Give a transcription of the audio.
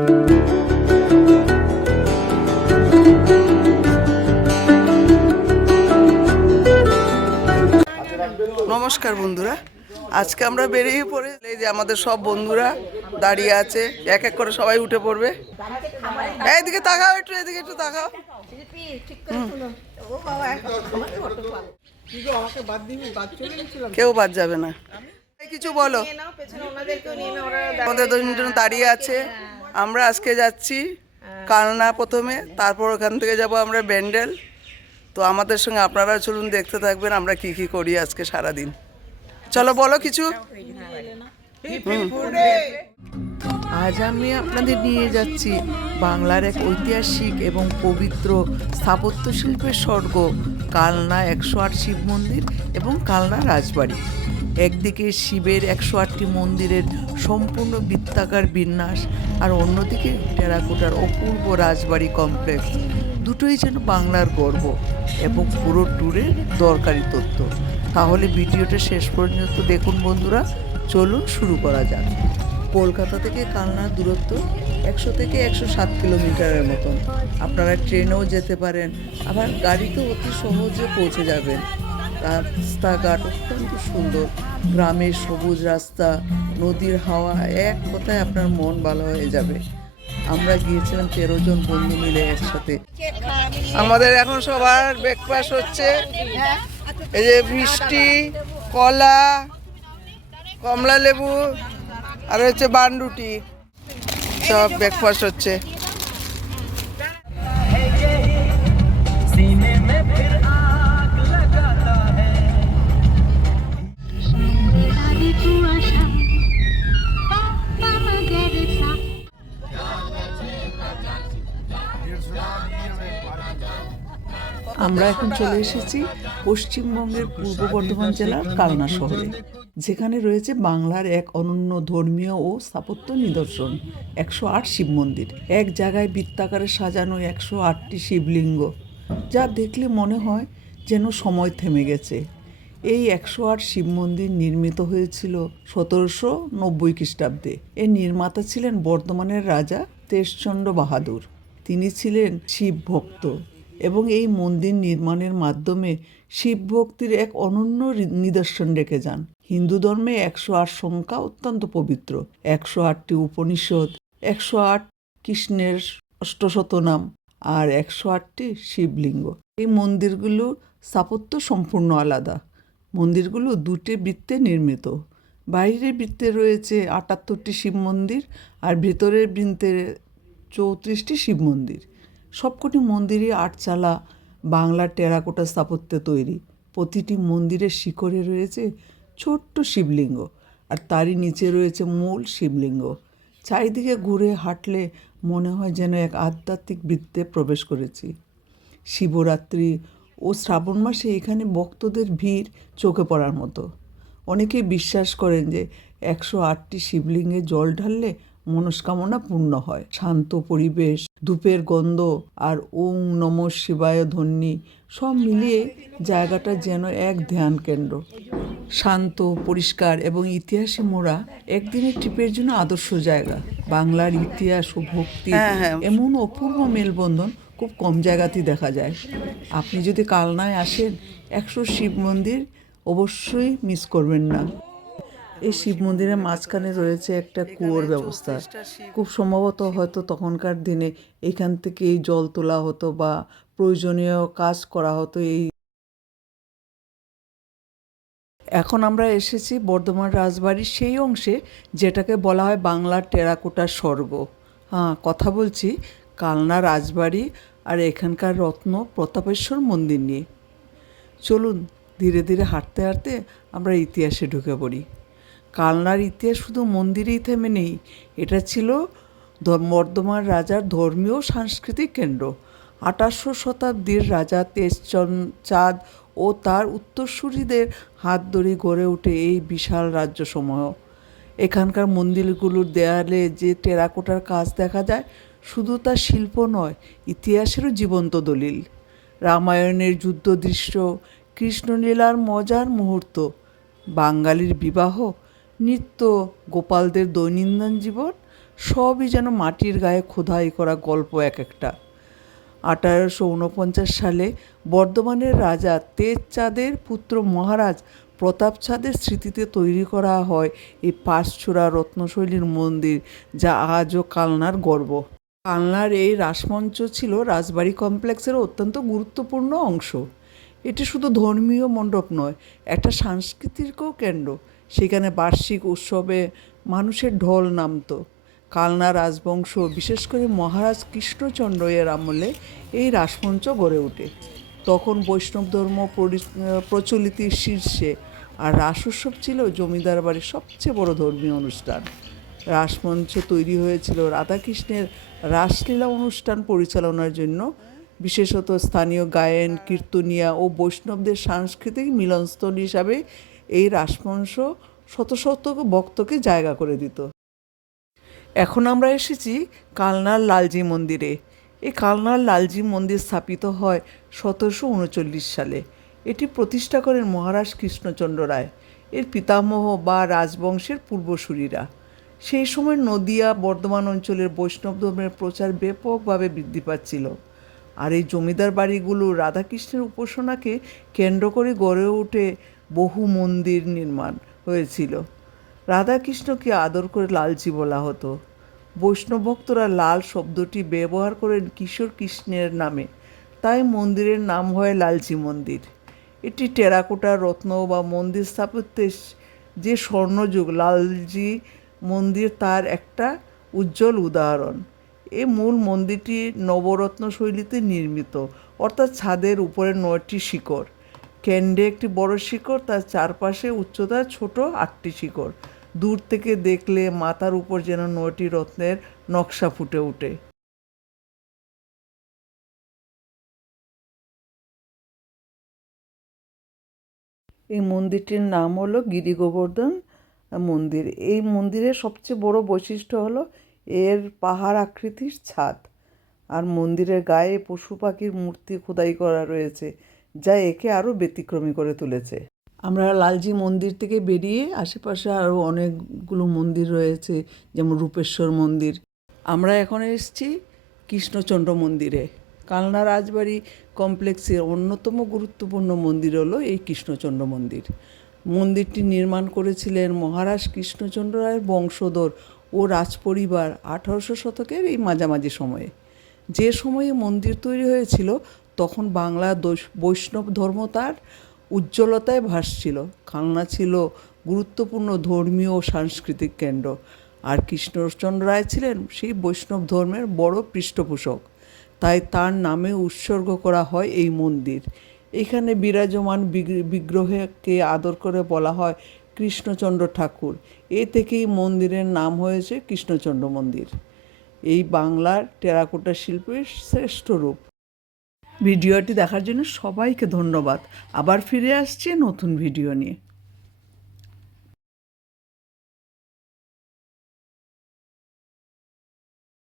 নমস্কার বন্ধুরা, আজকে আমরা বেরিয়ে পড়ে এই যে আমাদের সব বন্ধুরা দাঁড়িয়ে আছে, এক এক করে সবাই উঠে পড়বে। এইদিকে তাকাও, এদিকে একটু তাকাও। কেউ বাদ যাবে না, কিছু বলো। আমাদের দুজন দাঁড়িয়ে আছে। আমরা আজকে যাচ্ছি কালনা প্রথমে, তারপর ওখান থেকে যাব আমরা ব্যান্ডেল। তো আমাদের সঙ্গে আপনারা চলুন, দেখতে থাকবেন আমরা কি কি করি আজকে সারাদিন। চলো বলো কিছু। আজ আমি আপনাদের নিয়ে যাচ্ছি বাংলার এক ঐতিহাসিক এবং পবিত্র স্থাপত্য শিল্পের স্বর্গ কালনা 108 শিব মন্দির এবং কালনা রাজবাড়ি। একদিকে শিবের 108টি মন্দিরের সম্পূর্ণ বৃত্তাকার বিন্যাস, আর অন্যদিকে টেরাকোটার অপূর্ব রাজবাড়ি কমপ্লেক্স। দুটোই যেন বাংলার গর্ব এবং পুরো ট্যুরের দরকারি তথ্য। তাহলে ভিডিওটা শেষ পর্যন্ত দেখুন বন্ধুরা। চলুন শুরু করা যাক। কলকাতা থেকে কালনার দূরত্ব 100 থেকে 107 কিলোমিটারের মতন। আপনারা ট্রেনেও যেতে পারেন, আবার গাড়িতেও অতি সহজে পৌঁছে যাবেন। রাস্তাঘাট অত্যন্ত সুন্দর, গ্রামের সবুজ রাস্তা, নদীর হাওয়া, এক কথায় আপনার মন ভালো হয়ে যাবে। আমরা গিয়েছিলাম 13 জন বন্ধু মিলে একসাথে। আমাদের এখন সবার ব্রেকফাস্ট হচ্ছে, এই যে মিষ্টি, কলা, কমলা লেবু আর হচ্ছে বানরুটি, সব ব্রেকফাস্ট হচ্ছে। আমরা এখন চলে এসেছি পশ্চিমবঙ্গের পূর্ব বর্ধমান জেলার কালনা শহরে, যেখানে রয়েছে বাংলার এক অনন্য ধর্মীয় ও স্থাপত্য নিদর্শন 108 শিব মন্দির। এক জায়গায় বৃত্তাকারে সাজানো 108টি শিবলিঙ্গ, যা দেখলে মনে হয় যেন সময় থেমে গেছে। এই 108 শিব মন্দির নির্মিত হয়েছিল 1790 খ্রিস্টাব্দে। এর নির্মাতা ছিলেন বর্ধমানের রাজা তেজচন্দ্র বাহাদুর। তিনি ছিলেন শিব ভক্ত এবং এই মন্দির নির্মাণের মাধ্যমে শিব ভক্তির এক অনন্য নিদর্শন রেখে যান। হিন্দু ধর্মে 108 সংখ্যা অত্যন্ত পবিত্র। 108টি উপনিষদ, 108 কৃষ্ণের অষ্টশতনাম আর 108টি শিবলিঙ্গ। এই মন্দিরগুলোর স্থাপত্য সম্পূর্ণ আলাদা। মন্দিরগুলো দুটি বৃত্তে নির্মিত। বাইরের বৃত্তে রয়েছে 78টি শিব মন্দির আর ভেতরের বৃত্তে 34টি শিব মন্দির। সবকটি মন্দিরই আটচালা বাংলার টেরাকোটা স্থাপত্যে তৈরি। প্রতিটি মন্দিরের শিখরে রয়েছে ছোট্ট শিবলিঙ্গ, আর তারই নিচে রয়েছে মূল শিবলিঙ্গ। চারিদিকে ঘুরে হাঁটলে মনে হয় যেন এক আধ্যাত্মিক বৃত্তে প্রবেশ করেছি। শিবরাত্রি ও শ্রাবণ মাসে এখানে ভক্তদের ভিড় চোখে পড়ার মতো। অনেকে বিশ্বাস করেন যে 108টি শিবলিঙ্গে জল ঢাললে মনস্কামনা পূর্ণ হয়। শান্ত পরিবেশ, ধূপের গন্ধ আর ওং নমঃ শিবায় ধ্বনি সব মিলিয়ে জায়গাটা যেন এক ধ্যান কেন্দ্র। শান্ত, পরিষ্কার এবং ইতিহাসে মোড়া একদিনের ট্রিপের জন্য আদর্শ জায়গা। বাংলার ইতিহাস ও ভক্তি এমন অপূর্ব মেলবন্ধন খুব কম জায়গাতেই দেখা যায়। আপনি যদি কালনায় আসেন, 100 শিব মন্দির অবশ্যই মিস করবেন না। এই শিব মন্দিরের মাঝখানে রয়েছে একটা কুয়োর ব্যবস্থা। খুব সম্ভবত হয়তো তখনকার দিনে এখান থেকে এই জল তোলা হতো বা প্রয়োজনীয় কাজ করা হতো। এখন আমরা এসেছি বর্ধমান রাজবাড়ির সেই অংশে যেটাকে বলা হয় বাংলার টেরাকোটার স্বর্গ। কথা বলছি কালনা রাজবাড়ি আর এখানকার রত্ন প্রতাপেশ্বর মন্দির নিয়ে। চলুন ধীরে ধীরে হাঁটতে হাঁটতে আমরা ইতিহাসে ঢুকে পড়ি। কালনার ইতিহাস শুধু মন্দিরেই থেমে নেই, এটা ছিল বর্ধমান রাজার ধর্মীয় সাংস্কৃতিক কেন্দ্র। 1800 শতাব্দীর রাজা তেজচাঁদ ও তার উত্তরসূরিদের হাত ধরে গড়ে ওঠে এই বিশাল রাজ্যসমূহ। এখানকার মন্দিরগুলোর দেয়ালে যে টেরাকোটার কাজ দেখা যায়, শুধু তার শিল্প নয়, ইতিহাসেরও জীবন্ত দলিল। রামায়ণের যুদ্ধ দৃশ্য, কৃষ্ণলীলার মজার মুহূর্ত, বাঙালির বিবাহ, নৃত্য, গোপালদের দৈনন্দিন জীবন সবই যেন মাটির গায়ে খোদাই করা গল্প এক একটা। 1849 সালে বর্ধমানের রাজা তেজচাঁদের পুত্র মহারাজ প্রতাপচাঁদের স্মৃতিতে তৈরি করা হয় এই পাঁচছড়া রত্নশৈলীর মন্দির, যা আজও কালনার গর্ব। কালনার এই রাসমঞ্চ ছিল রাজবাড়ি কমপ্লেক্সের অত্যন্ত গুরুত্বপূর্ণ অংশ। এটি শুধু ধর্মীয় মণ্ডপ নয়, একটা সাংস্কৃতিকও কেন্দ্র। সেখানে বার্ষিক উৎসবে মানুষের ঢল নামতো। কালনা রাজবংশ, বিশেষ করে মহারাজ কৃষ্ণচন্দ্র এর আমলে এই রাসমঞ্চ গড়ে ওঠে। তখন বৈষ্ণব ধর্ম প্রচলিতির শীর্ষে, আর রাস উৎসব ছিল জমিদার বাড়ির সবচেয়ে বড় ধর্মীয় অনুষ্ঠান। রাসমঞ্চ তৈরি হয়েছিল রাধাকৃষ্ণের রাসলীলা অনুষ্ঠান পরিচালনার জন্য, বিশেষত স্থানীয় গায়েন, কীর্তনিয়া ও বৈষ্ণবদের সাংস্কৃতিক মিলনস্থল হিসাবে এই রাসমঞ্চ শত শত ভক্তকে জায়গা করে দিত। এখন আমরা এসেছি কালনার লালজি মন্দিরে। এই কালনার লালজি মন্দির স্থাপিত হয় 1739 সালে। এটি প্রতিষ্ঠা করেন মহারাজ কৃষ্ণচন্দ্র রায়, এর পিতামহ বা রাজবংশের পূর্বসূরীরা। সেই সময় নদিয়া বর্ধমান অঞ্চলের বৈষ্ণব ধর্মের প্রচার ব্যাপকভাবে বৃদ্ধি পাচ্ছিল, আর এই জমিদার বাড়িগুলো রাধাকৃষ্ণের উপাসনাকে কেন্দ্র করে গড়ে ওঠে বহু মন্দির নির্মাণ হয়েছিল। রাধাকৃষ্ণকে আদর করে লালজি বলা হতো। বৈষ্ণব ভক্তরা লাল শব্দটি ব্যবহার করেন কিশোর কৃষ্ণের নামে, তাই মন্দিরের নাম হয় লালজি মন্দির। এটি টেরাকোটা, রত্ন বা মন্দির স্থাপত্যের যে স্বর্ণযুগ, লালজি মন্দির তার একটা উজ্জ্বল উদাহরণ। এই মূল মন্দিরটি নবরত্ন শৈলীতে নির্মিত, অর্থাৎ ছাদের উপরে 9টি শিখর, কেন্দ্রে একটি বড় শিখর, তার চারপাশে উচ্চতা ছোট 8টি শিখর। দূর থেকে দেখলে মাথার উপর যেন 9টি রত্নের নকশা ফুটে ওঠে। এই মন্দিরটির নাম হলো গিরি গোবর্ধন মন্দির। এই মন্দিরের সবচেয়ে বড় বৈশিষ্ট্য হলো এর পাহাড় আকৃতির ছাদ, আর মন্দিরের গায়ে পশু পাখির মূর্তি খোদাই করা রয়েছে, যা একে আরও ব্যতিক্রমী করে তুলেছে। আমরা লালজি মন্দির থেকে বেরিয়ে আশেপাশে আরও অনেকগুলো মন্দির রয়েছে, যেমন রূপেশ্বর মন্দির। আমরা এখন এসেছি কৃষ্ণচন্দ্র মন্দিরে। কালনা রাজবাড়ি কমপ্লেক্সের অন্যতম গুরুত্বপূর্ণ মন্দির হলো এই কৃষ্ণচন্দ্র মন্দির। মন্দিরটি নির্মাণ করেছিলেন মহারাজ কৃষ্ণচন্দ্র রায়ের বংশধর ও রাজপরিবার 1800 শতকের এই মাঝামাঝি সময়ে। যে সময়ে মন্দির তৈরি হয়েছিল তখন বাংলা বৈষ্ণব ধর্ম তার উজ্জ্বলতায় ভাসছিল। কালনা ছিল গুরুত্বপূর্ণ ধর্মীয় ও সাংস্কৃতিক কেন্দ্র, আর কৃষ্ণচন্দ্র রায় ছিলেন সেই বৈষ্ণব ধর্মের বড় পৃষ্ঠপোষক, তাই তার নামে উৎসর্গ করা হয় এই মন্দির। এখানে বিরাজমান বিগ্রহকে আদর করে বলা হয় কৃষ্ণচন্দ্র ঠাকুর। এ থেকেই মন্দিরের নাম হয়েছে কৃষ্ণচন্দ্র মন্দির। এই বাংলার টেরাকোটা শিল্পের শ্রেষ্ঠ রূপ। ভিডিওটি দেখার জন্য সবাইকে ধন্যবাদ। আবার ফিরে আসছি নতুন ভিডিও নিয়ে।